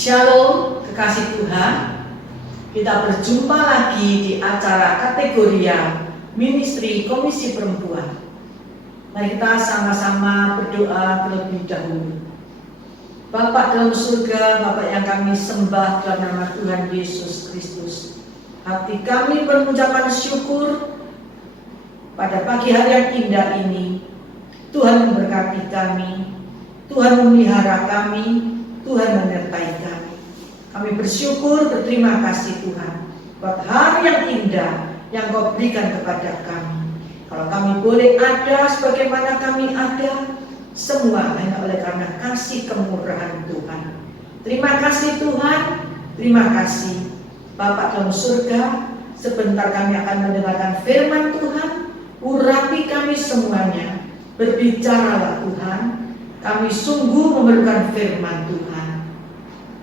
Shalom, kekasih Tuhan. Kita berjumpa lagi di acara kategoria Ministry Komisi Perempuan. Mari kita sama-sama berdoa terlebih dahulu. Bapa dalam surga, Bapa yang kami sembah dalam nama Tuhan Yesus Kristus, hati kami mengucapkan syukur pada pagi hari yang indah ini. Tuhan memberkati kami, Tuhan memelihara kami, Tuhan menyertai kami. Kami bersyukur, berterima kasih Tuhan buat hari yang indah yang Kau berikan kepada kami. Kalau kami boleh ada sebagaimana kami ada, semua hanya oleh karena kasih kemurahan Tuhan. Terima kasih Tuhan, terima kasih Bapa dalam surga. Sebentar kami akan mendengarkan firman Tuhan. Urapi kami semuanya, berbicaralah Tuhan. Kami sungguh memerlukan firman Tuhan.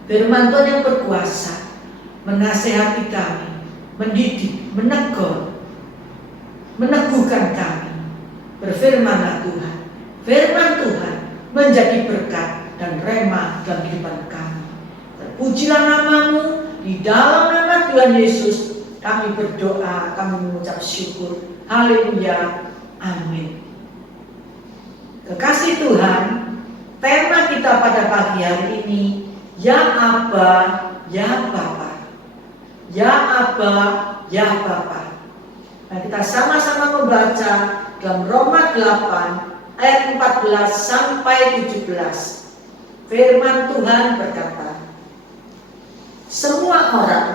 Firman Tuhan yang berkuasa, menasehati kami, mendidik, menegur, meneguhkan kami. Berfirmanlah Tuhan. Firman Tuhan menjadi berkat dan rema dalam kehidupan kami. Terpujilah nama-Mu, di dalam nama Tuhan Yesus kami berdoa, kami mengucap syukur. Haleluya, amin. Kekasih Tuhan, tema kita pada pagi hari ini, ya Aba, ya Bapa. Ya Aba, ya Bapa. Nah, kita sama-sama membaca dalam Roma 8 ayat 14 sampai 17. Firman Tuhan berkata, semua orang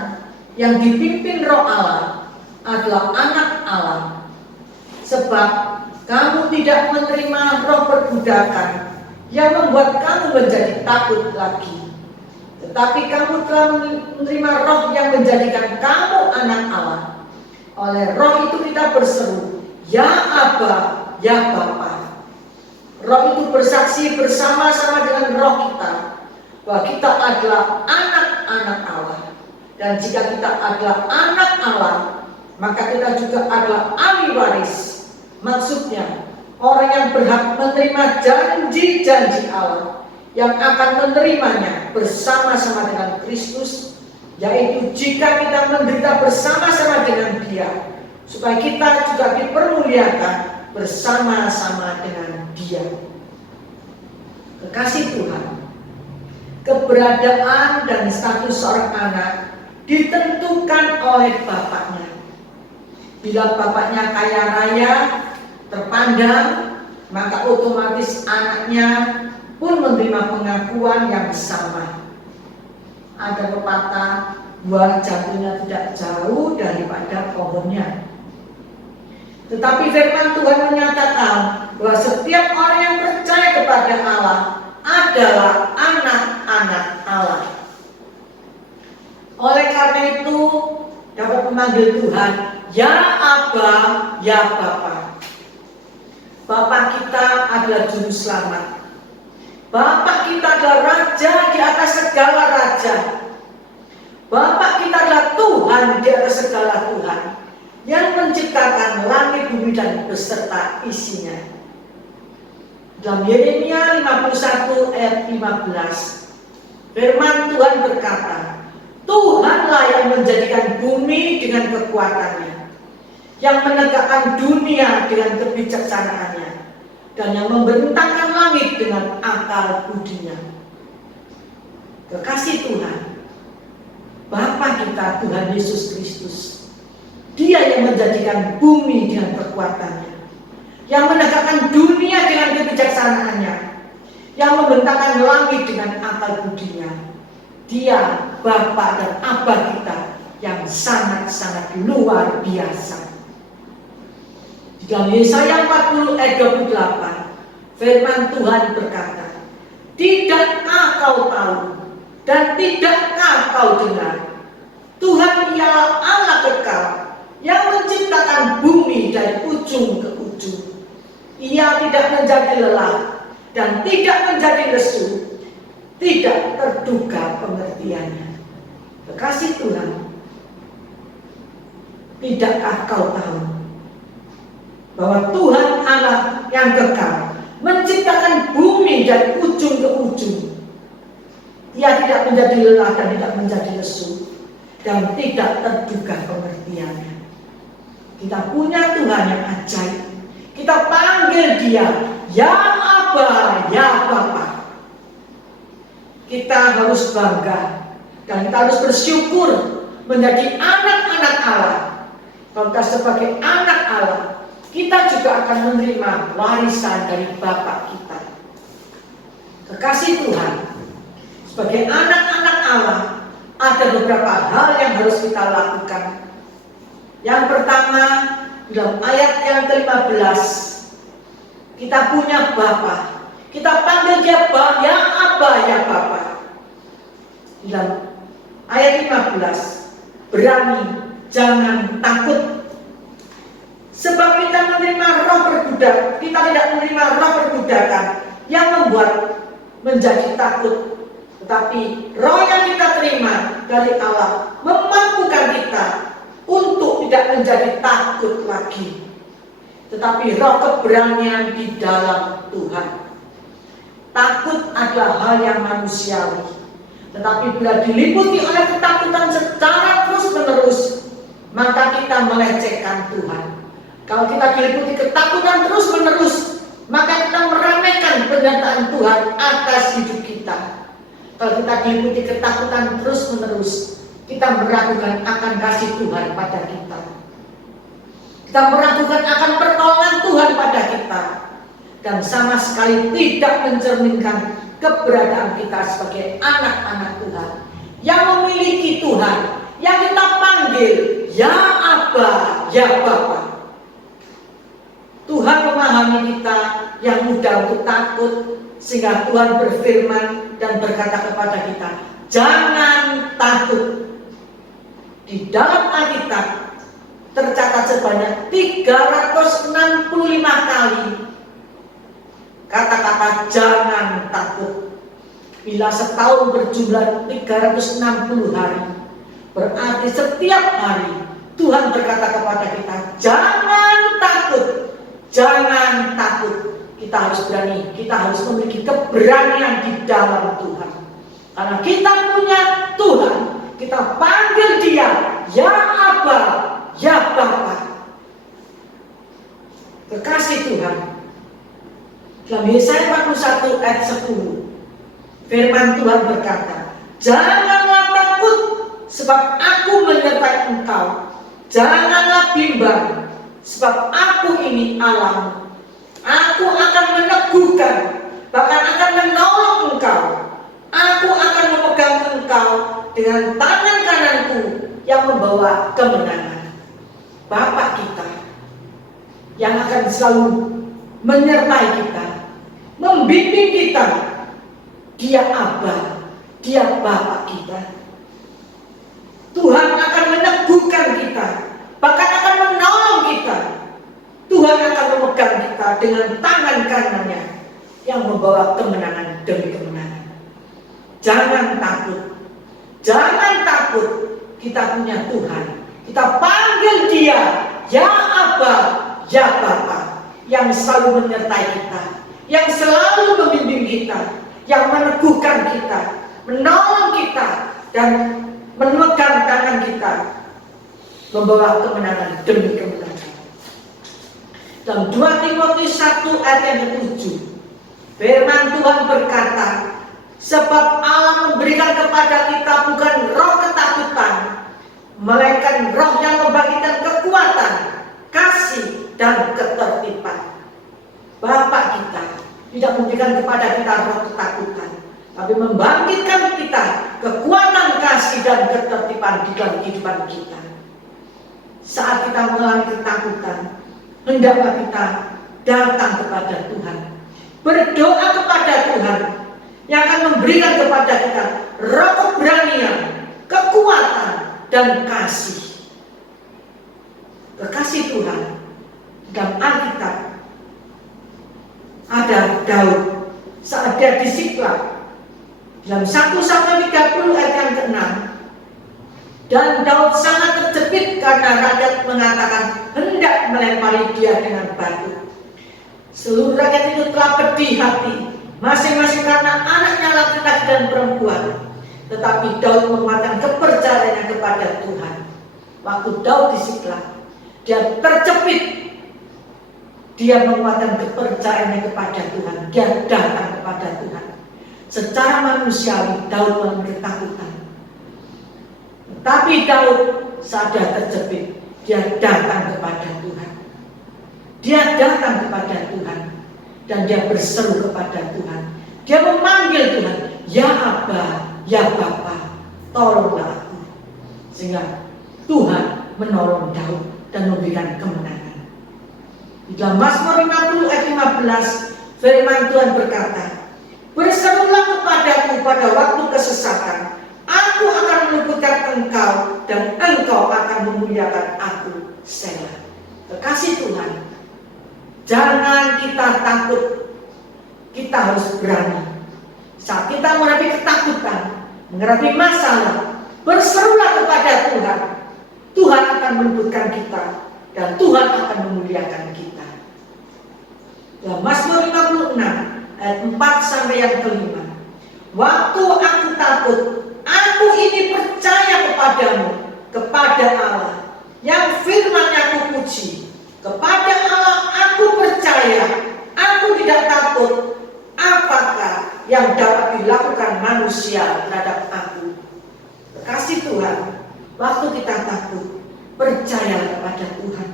yang dipimpin Roh Allah adalah anak Allah. Sebab kamu tidak menerima roh perbudakan yang membuat kamu menjadi takut lagi, tetapi kamu telah menerima roh yang menjadikan kamu anak Allah. Oleh roh itu kita berseru, ya Aba, ya Bapa. Roh itu bersaksi bersama-sama dengan roh kita bahwa kita adalah anak-anak Allah. Dan jika kita adalah anak Allah, maka kita juga adalah ahli waris. Maksudnya, orang yang berhak menerima janji-janji Allah yang akan menerimanya bersama-sama dengan Kristus, yaitu jika kita menderita bersama-sama dengan Dia, supaya kita juga dipermuliakan bersama-sama dengan Dia. Kekasih Tuhan, keberadaan dan status seorang anak ditentukan oleh bapaknya. Bila bapaknya kaya raya, terpandang, maka otomatis anaknya pun menerima pengakuan yang sama. Ada pepatah, buah jatuhnya tidak jauh daripada pohonnya. Tetapi firman Tuhan menyatakan bahwa setiap orang yang percaya kepada Allah adalah anak-anak Allah. Oleh karena itu dapat memanggil Tuhan, ya Aba, ya Bapa. Bapa kita adalah juru selamat. Bapa kita adalah raja di atas segala raja. Bapa kita adalah Tuhan di atas segala Tuhan, yang menciptakan langit, bumi dan beserta isinya. Dalam Yeremia 51 ayat 15, firman Tuhan berkata, Tuhanlah yang menjadikan bumi dengan kekuatannya, yang menegakkan dunia dengan kebijaksanaannya, dan yang membentangkan langit dengan akal budinya. Kekasih Tuhan, Bapa kita Tuhan Yesus Kristus, Dia yang menjadikan bumi dengan kekuatannya, yang menegakkan dunia dengan kebijaksanaannya, yang membentangkan langit dengan akal budinya. Dia Bapa dan Aba kita yang sangat-sangat luar biasa. Di dalam Yesaya 40 ayat 28, firman Tuhan berkata, tidakkah kau tahu dan tidakkah kau dengar, Tuhan ialah Allah kekal yang menciptakan bumi dari ujung ke ujung. Ia tidak menjadi lelah dan tidak menjadi lesu, tidak terduga pengertiannya. Kekasih Tuhan, tidakkah kau tahu bahwa Tuhan Allah yang kekal menciptakan bumi dari ujung ke ujung. Ia tidak menjadi lelah dan tidak menjadi lesu, dan tidak terduga pengertiannya. Kita punya Tuhan yang ajaib. Kita panggil Dia, Ya Aba, Ya Bapa. Kita harus bangga dan kita harus bersyukur menjadi anak-anak Allah. Kalau kita sebagai anak Allah, kita juga akan menerima warisan dari Bapa kita. Kekasih Tuhan, sebagai anak-anak Allah, ada beberapa hal yang harus kita lakukan. Yang pertama, dalam ayat yang ke-15, kita punya Bapa. Kita panggil Dia Ya Aba, Ya Bapa. Dalam ayat 15, berani, jangan takut. Sebab kita menerima roh perbudak, kita tidak menerima roh perbudakan yang membuat menjadi takut. Tetapi roh yang kita terima dari Allah memampukan kita untuk tidak menjadi takut lagi, tetapi roh keberanian di dalam Tuhan. Takut adalah hal yang manusiawi, tetapi bila diliputi oleh ketakutan secara terus-menerus, maka kita melecehkan Tuhan. Kalau kita diliputi ketakutan terus-menerus, maka kita meremehkan pernyataan Tuhan atas hidup kita. Kalau kita diliputi ketakutan terus-menerus, kita meragukan akan kasih Tuhan pada kita. Kita meragukan akan pertolongan Tuhan pada kita. Dan sama sekali tidak mencerminkan keberadaan kita sebagai anak-anak Tuhan yang memiliki Tuhan, yang kita panggil Ya Aba, Ya Bapa. Tuhan memahami kita yang mudah untuk takut, sehingga Tuhan berfirman dan berkata kepada kita, jangan takut. Di dalam Alkitab tercatat sebanyak 365 kali kata-kata jangan takut. Bila setahun berjumlah 360 hari, berarti setiap hari Tuhan berkata kepada kita, jangan takut, jangan takut. Kita harus berani, kita harus memiliki keberanian di dalam Tuhan. Karena kita punya Tuhan, kita panggil Dia Ya Aba, Ya Bapa. Kekasih Tuhan, dalam Yesaya 41 ayat 10, firman Tuhan berkata, janganlah takut, sebab aku menyertai engkau. Janganlah bimbang, sebab aku ini Allahmu. Aku akan meneguhkan, bahkan akan menolong engkau. Aku akan memegang engkau dengan tangan kananku yang membawa kemenangan. Bapa kita yang akan selalu menyertai kita, membimbing kita. Dia Aba, Dia Bapa kita. Tuhan akan meneguhkan kita, bahkan akan menolong kita. Tuhan akan memegang kita dengan tangan kanannya yang membawa kemenangan demi kemenangan. Jangan takut, jangan takut. Kita punya Tuhan. Kita panggil Dia Ya Aba, Ya Bapa, yang selalu menyertai kita, yang selalu membimbing kita, yang meneguhkan kita, menolong kita, dan memegang tangan kita, membawa kemenangan demi kemenangan. Dalam 2 Timotius 1 ayat yang ke-7, firman Tuhan berkata, sebab Allah memberikan kepada kita bukan roh ketakutan, melainkan roh yang membagikan kekuatan, kasih, dan ketertiban. Bapa kita tidak memberikan kepada kita roh ketakutan, tapi membangkitkan kita kekuatan, kasih, dan ketertiban di dalam kehidupan kita. Saat kita mengalami ketakutan, hendaklah kita datang kepada Tuhan, berdoa kepada Tuhan yang akan memberikan kepada kita roh keberanian, kekuatan, dan kasih. Kekasih Tuhan, dalam Alkitab ada Daud saat dia di Siklag, dalam 1 Samuel 30 ayat yang ke-6, dan Daud sangat terjepit karena rakyat mengatakan hendak melempari dia dengan batu. Seluruh rakyat itu telah pedih hati, masing-masing karena anaknya laki-laki dan perempuan. tetapi Daud menguatkan kepercayaannya kepada Tuhan. Waktu Daud di Siklag, dia terjepit, dia menguatkan kepercayaannya kepada Tuhan, dia datang kepada Tuhan. Secara manusiawi Daud mengalami ketakutan, tetapi Daud sadar terjepit, dia datang kepada Tuhan. Dia datang kepada Tuhan dan dia berseru kepada Tuhan. Dia memanggil Tuhan, ya Abba, ya Bapa, tolonglah aku. Sehingga Tuhan menolong Daud dan memberikan kemenangan. Di dalam Mazmur 50 ayat 15, firman Tuhan berkata, berserulah kepadaku pada waktu kesesatan, aku akan meluputkan engkau dan engkau akan memuliakan aku. Selah. Kekasih Tuhan, jangan kita takut, kita harus berani. Saat kita menghadapi ketakutan, menghadapi masalah, berserulah kepada Tuhan. Tuhan akan meluputkan kita dan Tuhan akan memuliakan kita. Dalam Mazmur 56 ayat 4 sampai yang kelima, waktu aku takut, aku ini percaya kepadamu, kepada Allah yang firman-Nya aku puji. Kepada Allah aku percaya, aku tidak takut. Apakah yang dapat dilakukan manusia terhadap aku? Kasih Tuhan, waktu kita takut, percaya kepada Tuhan,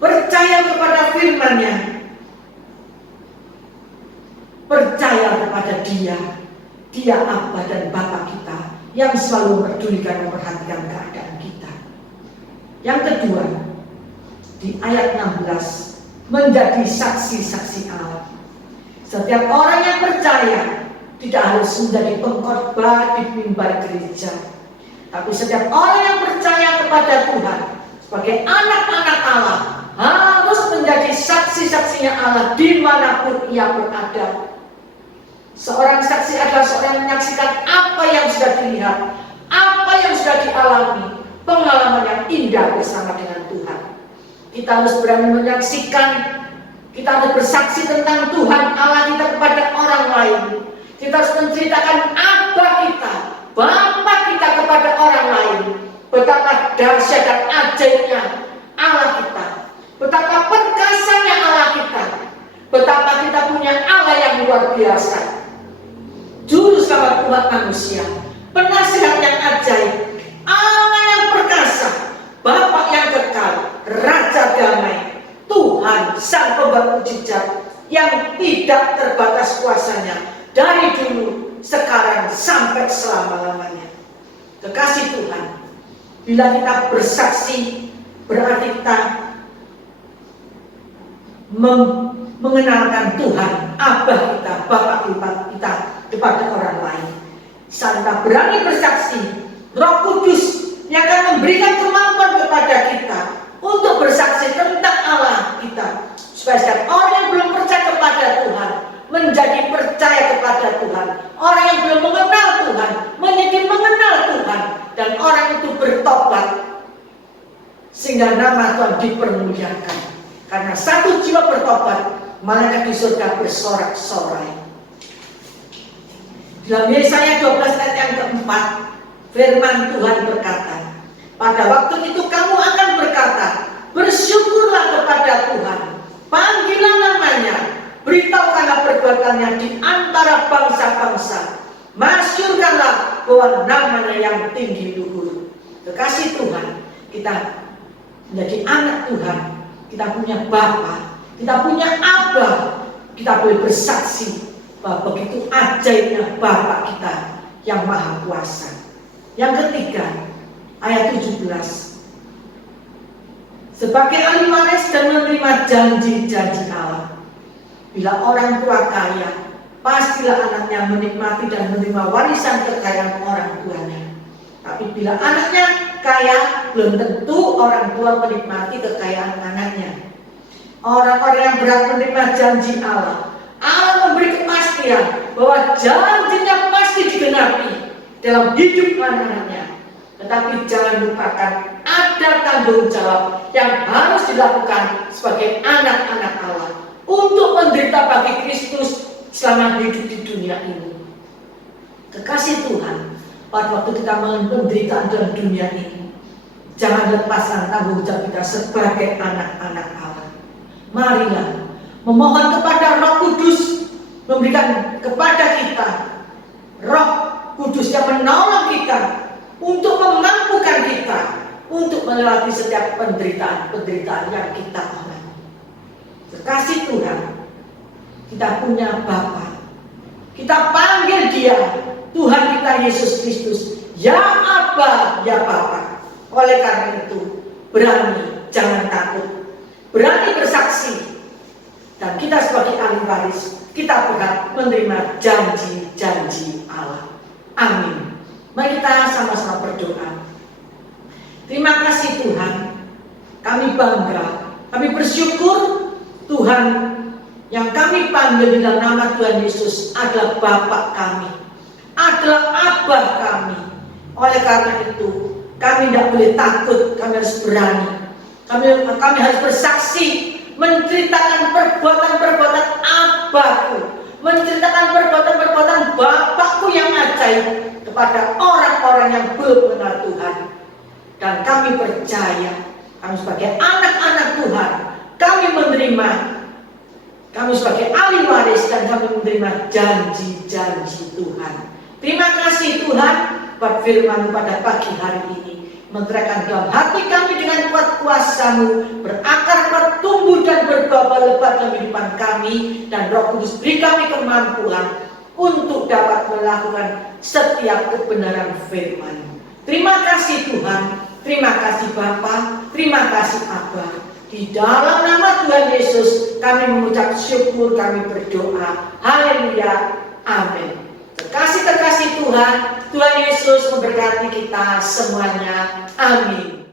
percaya kepada firman-Nya, percaya kepada Dia Abba dan Bapa kita yang selalu mempedulikan, memperhatikan keadaan kita. Yang kedua, di ayat 16, menjadi saksi-saksi Allah. Setiap orang yang percaya tidak harus menjadi pengkhotbah di mimbar gereja, tapi setiap orang yang percaya kepada Tuhan sebagai anak-anak Allah harus menjadi saksi-saksinya Allah dimanapun ia berada. Seorang saksi adalah seorang yang menyaksikan apa yang sudah dilihat, apa yang sudah dialami, pengalaman yang indah bersama dengan Tuhan. Kita harus berani menyaksikan, kita harus bersaksi tentang Tuhan Allah kita kepada orang lain. Kita harus menceritakan Abba kita, Bapa kita kepada orang lain. Betapa dahsyat dan ajaibnya Allah kita, betapa perkasanya Allah kita, betapa kita punya Allah yang luar biasa, juru selamat umat manusia, penasihat yang ajaib, Allah yang perkasa, Bapa yang kekal, Raja damai, Tuhan sang pembawa mukjizat yang tidak terbatas kuasanya dari dulu, sekarang sampai selama-lamanya. Kekasih Tuhan, bila kita bersaksi, berarti kita mengenalkan Tuhan, Abah kita, Bapak kita kepada orang lain. Saat kita berani bersaksi, Roh Kudus yang akan memberikan kemampuan kepada kita untuk bersaksi tentang Allah kita, supaya setiap orang yang belum percaya kepada Tuhan menjadi percaya kepada Tuhan. Orang yang belum mengenal Tuhan menjadi mengenal Tuhan, dan orang itu bertobat sehingga nama Tuhan dipermuliakan. Karena satu jiwa bertobat, malaikat di surga bersorak-sorai. Dalam Yesaya 12 ayat yang keempat, firman Tuhan berkata, pada waktu itu kamu akan berkata, bersyukurlah kepada Tuhan, panggilah namanya, beritahukanlah perbuatannya di antara bangsa-bangsa, masyurkanlah bahwa namanya yang tinggi luhur. Kekasih Tuhan, kita menjadi anak Tuhan, kita punya Bapa, kita punya Abba, kita boleh bersaksi bahwa begitu ajaibnya Bapa kita yang maha kuasa. Yang ketiga, ayat 17, sebagai ahli waris dan menerima janji-janji Allah. Bila orang tua kaya, pastilah anaknya menikmati dan menerima warisan kekayaan orang tuanya. Tapi bila anaknya kaya, belum tentu orang tua menikmati kekayaan anaknya. Orang-orang yang berat menerima janji Allah, Allah memberi kepastian bahwa janjinya pasti digenapi dalam hidup anak-anaknya. Tetapi jangan lupakan, ada tanggung jawab yang harus dilakukan sebagai anak-anak Allah untuk menderita bagi Kristus selama hidup di dunia ini. Kekasih Tuhan, pada waktu kita mengalami penderitaan dalam dunia ini. Jangan lepaskan tanggung jawab kita sebagai anak-anak Allah. Marilah memohon kepada Roh Kudus memberikan kepada kita Roh Kudus yang menolong kita untuk memampukan kita untuk melewati setiap penderitaan yang kita alami. Kekasih Tuhan, kita punya Bapa. Kita panggil Dia, Tuhan kita Yesus Kristus, ya Aba, ya Bapa. Oleh karena itu, berani, jangan takut, berani bersaksi, dan kita sebagai ahli waris, kita berhak menerima janji-janji Allah. Amin. Mari kita sama-sama berdoa. Terima kasih Tuhan, kami bangga, kami bersyukur Tuhan yang kami panggil dalam nama Tuhan Yesus adalah Bapa kami, adalah Abah kami. Oleh karena itu, kami tidak boleh takut, kami harus berani. Kami harus bersaksi, menceritakan perbuatan-perbuatan Abahku, menceritakan perbuatan-perbuatan Bapakku yang ajaib kepada orang-orang yang belum mengenal Tuhan. Dan kami percaya, kami sebagai anak-anak Tuhan, kami menerima, kami sebagai ahli waris, dan kami menerima janji-janji Tuhan. Terima kasih Tuhan buat firman pada pagi hari ini. Menteraikan dalam hati kami dengan kuat kuasa-Mu, berakar kuat, tumbuh dan berbuah lebat dalam kehidupan kami, dan Roh Kudus beri kami kemampuan untuk dapat melakukan setiap kebenaran firman. Terima kasih Tuhan, terima kasih Bapa, terima kasih Abah. Di dalam nama Tuhan Yesus kami mengucap syukur, kami berdoa. Haleluya, amin. Terkasih Tuhan, Tuhan Yesus memberkati kita semuanya. Amin.